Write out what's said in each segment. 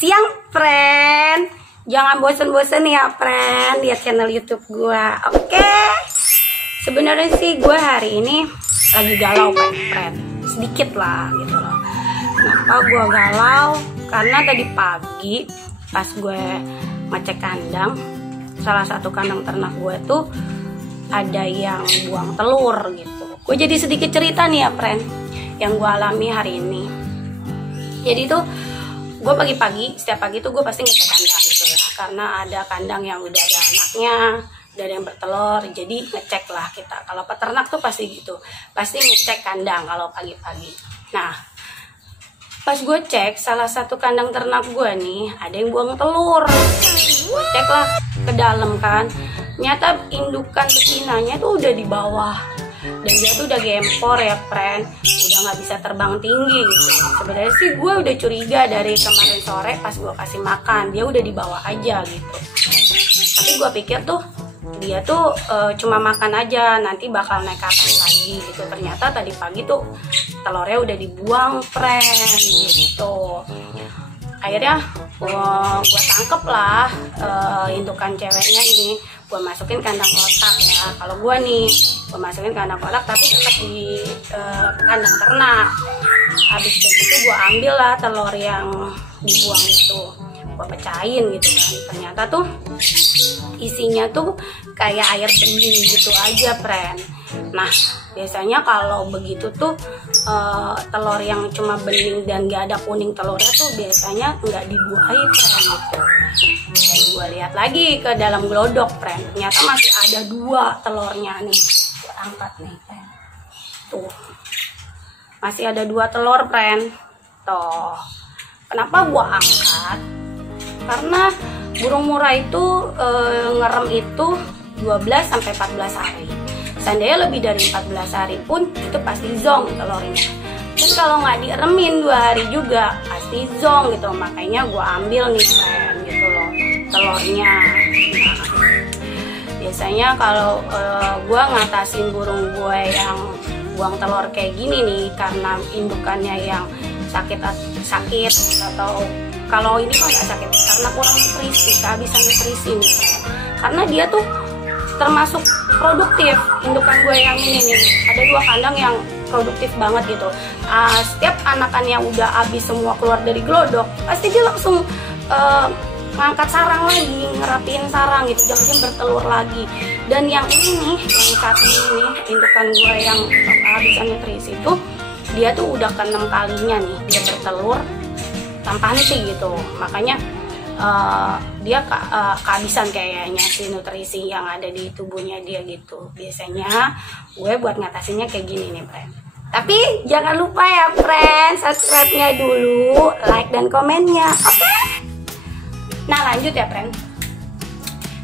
siang, friend. Jangan bosen-bosen ya, friend, lihat channel YouTube gua. Oke. Sebenarnya sih gue hari ini lagi galau, friend. Sedikit lah gitu loh. Kenapa gue galau? Karena tadi pagi pas gue ngecek kandang, salah satu kandang ternak gue tuh ada yang buang telur gitu. Gue jadi sedikit cerita nih ya, friend, yang gue alami hari ini. Jadi tuh gue pagi-pagi, setiap pagi tuh gue pasti ngecek kandang gitu ya, karena ada kandang yang udah ada anaknya, udah ada yang bertelur, jadi ngecek lah kita. Kalau peternak tuh pasti gitu, pasti ngecek kandang kalau pagi-pagi. Nah, pas gue cek salah satu kandang ternak gue nih, ada yang buang telur. Gue cek lah ke dalam kan, ternyata indukan betinanya tuh udah di bawah. Dan dia tuh udah gempor ya, friend, udah nggak bisa terbang tinggi gitu. Sebenarnya sih gue udah curiga dari kemarin sore pas gue kasih makan, dia udah di bawah aja gitu. Tapi gue pikir tuh dia tuh cuma makan aja, nanti bakal naik ke atas lagi gitu. Ternyata tadi pagi tuh telurnya udah dibuang, friend, gitu. Akhirnya gue tangkep lah indukan ceweknya ini, gue masukin kandang kotak ya. Kalau gue nih, gue masukin kandang kotak tapi tetap di kandang ternak. Habis itu gue ambil lah telur yang dibuang itu, gue pecahin gitu kan. Ternyata tuh isinya tuh kayak air bening gitu aja, friend. Nah, biasanya kalau begitu tuh telur yang cuma bening dan gak ada kuning telurnya tuh biasanya nggak dibuahi, friend, gitu. Dan gue lihat lagi ke dalam glodok, friend, ternyata masih ada 2 telurnya nih. Gue angkat nih, friend. Tuh, masih ada 2 telur, friend. Tuh, kenapa gue angkat? Karena burung murai itu ngerem itu 12-14 hari. Seandainya lebih dari 14 hari pun itu pasti zong telurnya. Terus kalau nggak diremin 2 hari juga pasti zong gitu. Makanya gue ambil nih, friend, gitu loh, telurnya. Nah, biasanya kalau gue ngatasin burung gue yang buang telur kayak gini nih, karena indukannya yang sakit atau kalau ini mah nggak sakit, karena kurang nutrisi, kehabisan nutrisi nih, friend. Karena dia tuh termasuk produktif. Indukan gue yang ini nih, ada 2 kandang yang produktif banget gitu. Setiap anakannya udah habis semua keluar dari glodok, pasti dia langsung ngangkat sarang lagi, ngerapin sarang gitu, jangan bertelur lagi. Dan yang ini nih, yang satu ini, indukan gue yang kehabisan nutrisi itu, dia tuh udah ke-6 kalinya nih dia bertelur tanpa henti gitu. Makanya dia kehabisan kayaknya si nutrisi yang ada di tubuhnya dia gitu. Biasanya gue buat ngatasinnya kayak gini nih, friend. Tapi jangan lupa ya, friend, subscribe-nya dulu, like dan komennya, oke? Nah, lanjut ya, friend.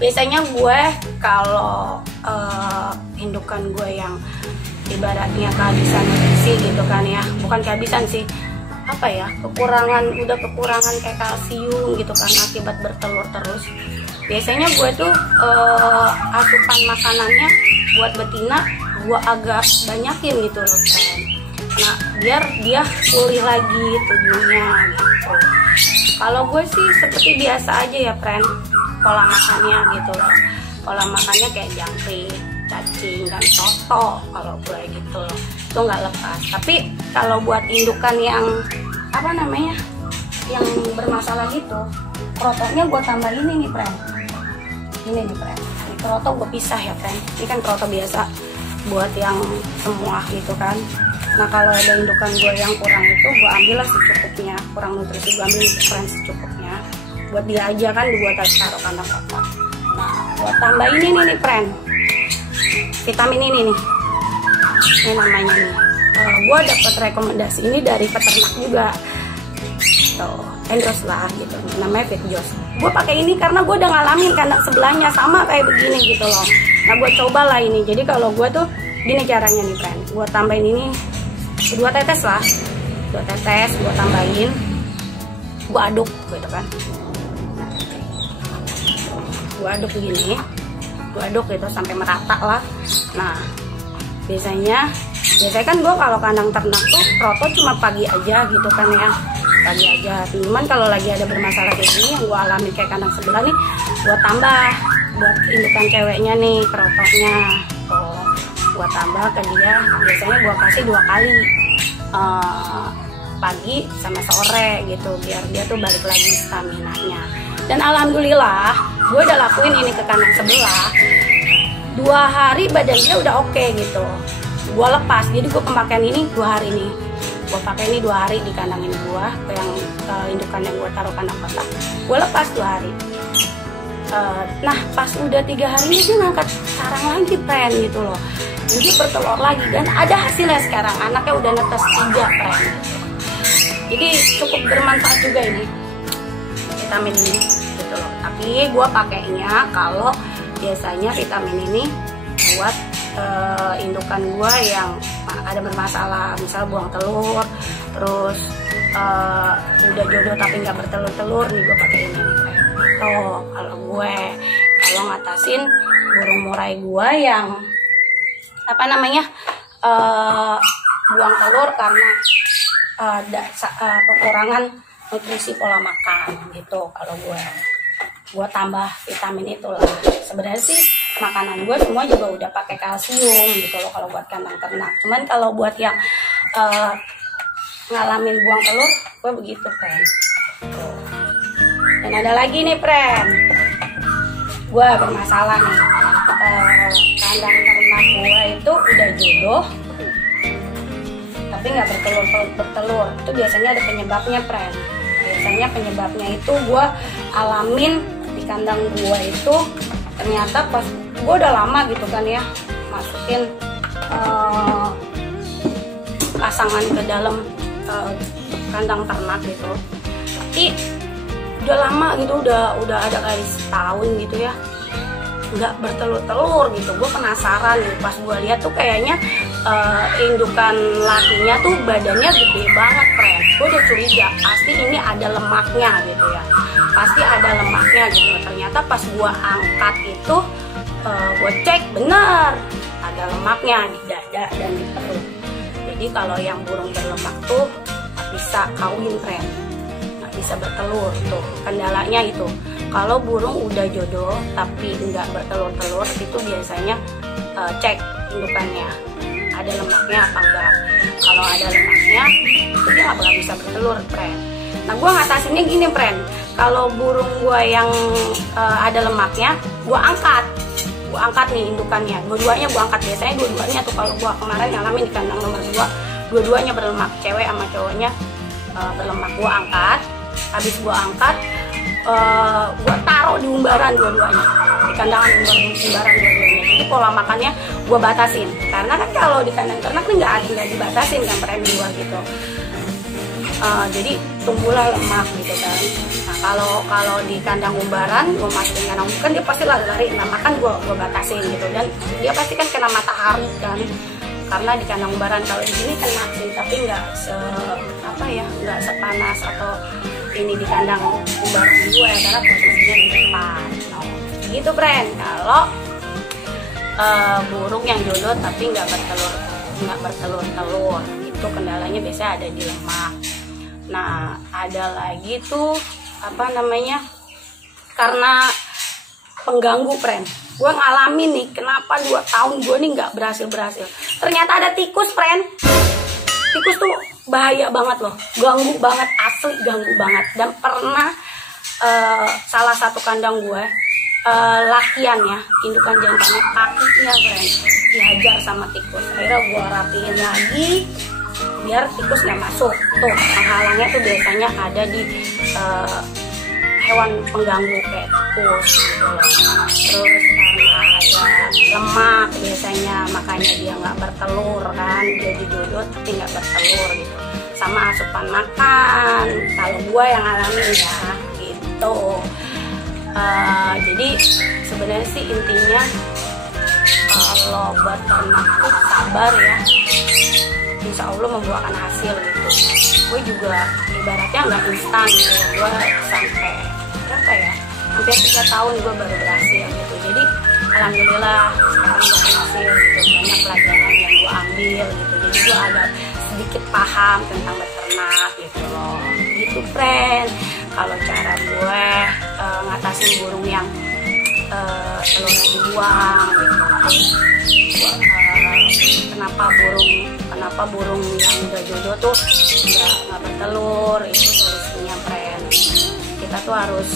Biasanya gue kalau indukan gue yang ibaratnya kehabisan nutrisi gitu kan ya, bukan kehabisan sih, apa ya, kekurangan kayak kalsium gitu kan akibat bertelur terus. Biasanya gue tuh asupan makanannya buat betina gue agak banyakin gitu loh, friend. Nah, biar dia pulih lagi tubuhnya gitu. Kalau gue sih seperti biasa aja ya, friend, pola makannya gitu loh. Pola makannya kayak jangkrik, cacing, dan soto kalau gue gitu loh, itu nggak lepas. Tapi kalau buat indukan yang apa namanya, yang bermasalah gitu, krotonya gue tambahin ini nih, friend. Ini nih, friend, ini kroto gue pisah ya, friend. Ini kan kroto biasa buat yang semua gitu kan. Nah, kalau ada indukan gue yang kurang itu, gue ambil lah secukupnya. Kurang nutrisi gue ambil, friend, secukupnya. Buat dia aja kan, gue taruh kandang kotak. Nah, buat tambahin ini nih, friend, vitamin ini nih, ini namanya nih, gue dapet rekomendasi ini dari peternak juga, tuh, endorse lah gitu, namanya Fitjos. Gue pakai ini karena gue udah ngalamin kandang sebelahnya sama kayak begini gitu loh. Nah, gue cobalah ini. Jadi kalau gue tuh gini caranya nih, friend, gue tambahin ini 2 tetes lah, 2 tetes gue tambahin, gue aduk gitu kan. Gue aduk begini, gue aduk gitu sampai merata lah. Nah, biasanya kan gue kalau kandang ternak tuh kroto cuma pagi aja gitu kan ya. pagi aja. Cuman kalau lagi ada bermasalah kayak gini yang gue alami kayak kandang sebelah nih, gue tambah buat indukan ceweknya nih kerotoknya. Tuh, gue tambah ke dia. Biasanya gue kasih 2 kali, pagi sama sore gitu, biar dia tuh balik lagi staminanya. Dan alhamdulillah gue udah lakuin ini ke kandang sebelah, 2 hari badan dia udah oke gitu. Gue lepas, jadi gue pemakaian ini 2 hari nih. Gue pakai ini 2 hari di kandang ini gue, yang indukan yang gue taruh kandang kotak. Gue lepas 2 hari. Nah pas udah 3 hari dia ngangkat sarang lagi friend gitu loh. Jadi bertelur lagi dan ada hasilnya sekarang. Anaknya udah netes 3 friend. Jadi cukup bermanfaat juga ini vitamin ini gitu loh. Tapi gue pakainya kalau biasanya vitamin ini buat indukan gue yang ada bermasalah, misal buang telur, terus udah jodoh tapi nggak bertelur-telur nih, gue pakai ini nih. Tuh kalau gue ngatasin burung murai gue yang apa namanya buang telur karena ada kekurangan nutrisi pola makan gitu. Kalau gue tambah vitamin itulah. Sebenarnya sih makanan gue semua juga udah pakai kalsium gitu loh kalau buat kandang ternak. Cuman kalau buat yang ngalamin buang telur, gue begitu friend. Tuh. Dan ada lagi nih friend, gue bermasalah nih, kandang ternak gue itu udah jodoh tapi nggak bertelur. Itu biasanya ada penyebabnya friend. Biasanya penyebabnya itu gue alamin di kandang gue itu, ternyata pas gue udah lama gitu kan ya masukin pasangan ke dalam kandang ternak gitu, tapi udah lama gitu, udah ada kali setahun gitu ya nggak bertelur gitu. Gue penasaran nih, pas gue lihat tuh kayaknya indukan lakinya tuh badannya gede banget friend. Gue udah curiga pasti ini ada lemaknya gitu ya, pasti ada lemaknya gitu. Ternyata pas gue angkat itu gue cek bener ada lemaknya di dada dan di perut. Jadi kalau yang burung berlemak tuh nggak bisa kawin friend, nggak bisa bertelur tuh kendalanya itu. Kalau burung udah jodoh tapi nggak bertelur-telur itu biasanya cek indukannya ada lemaknya apa enggak. Kalau ada lemaknya itu dia nggak bisa bertelur friend. Nah gue ngatasinnya gini friend, kalau burung gue yang ada lemaknya gue angkat nih indukannya, dua-duanya gue angkat. Biasanya dua-duanya tuh kalau gue kemarin ngalamin di kandang nomor 2, dua-duanya berlemak, cewek sama cowoknya berlemak. Gue angkat, habis gue angkat gue taruh di umbaran dua-duanya, di kandangan umbaran dua-duanya. Jadi pola makannya gue batasin, karena kan kalau di kandang ternak nih nggak dibatasin kan friend di luar gitu. Jadi tumbuhlah lemak gitu kan. Nah kalau di kandang umbaran gue masukin kandang kan dia pasti lari-lari. Nah makan gue batasin gitu, dan dia pasti kan kena matahari kan, karena di kandang umbaran. Kalau di sini kena sih tapi nggak nggak sepanas atau ini di kandang umbaran gue, karena posisinya di depan. Nah, gitu friend kalau burung yang jodoh tapi nggak bertelur itu kendalanya biasanya ada di lemak. Nah ada lagi tuh apa namanya, karena pengganggu friend. Gue ngalamin nih kenapa 2 tahun gue nih nggak berhasil. Ternyata ada tikus friend. Tikus tuh bahaya banget loh, ganggu banget, asli ganggu banget. Dan pernah salah satu kandang gue lakiannya, indukan jantannya, kakinya friend dihajar sama tikus. Akhirnya gue rapiin lagi biar tikus nggak masuk. Tuh penghalangnya tuh biasanya ada di hewan pengganggu kayak tikus gitu loh. Terus karena ada lemak biasanya, makanya dia nggak bertelur kan, jadi jodoh tapi nggak bertelur gitu. Sama asupan makan, kalau gue yang ngalamin ya gitu. Jadi sebenarnya sih intinya kalau buat ternak tuh sabar ya, insya Allah membuahkan hasil gitu. Gue juga ibaratnya nggak instan gitu, gue sampai berapa ya, hampir 3 tahun gue baru berhasil gitu. Jadi alhamdulillah sekarang udah berhasil gitu, banyak pelajaran yang gue ambil gitu. Jadi gue agak sedikit paham tentang beternak gitu loh. Gitu gitu friend. Kalau cara gue ngatasin burung yang telurnya dibuang gitu. Kenapa burung yang udah jodoh tuh nggak bertelur, itu solusinya friend. Kita tuh harus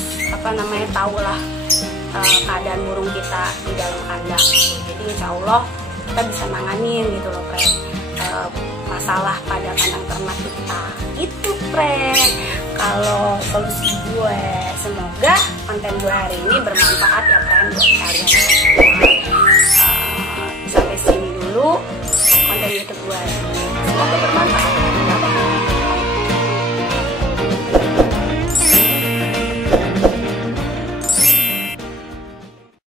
tahu lah keadaan burung kita di dalam kandang. Jadi insya Allah kita bisa nanganin gitu loh friend, masalah pada kandang ternak kita itu friend. Kalau solusi gue, semoga konten gue hari ini bermanfaat ya friend buat kalian. Sampai sini dulu konten YouTube gue, semoga bermanfaat.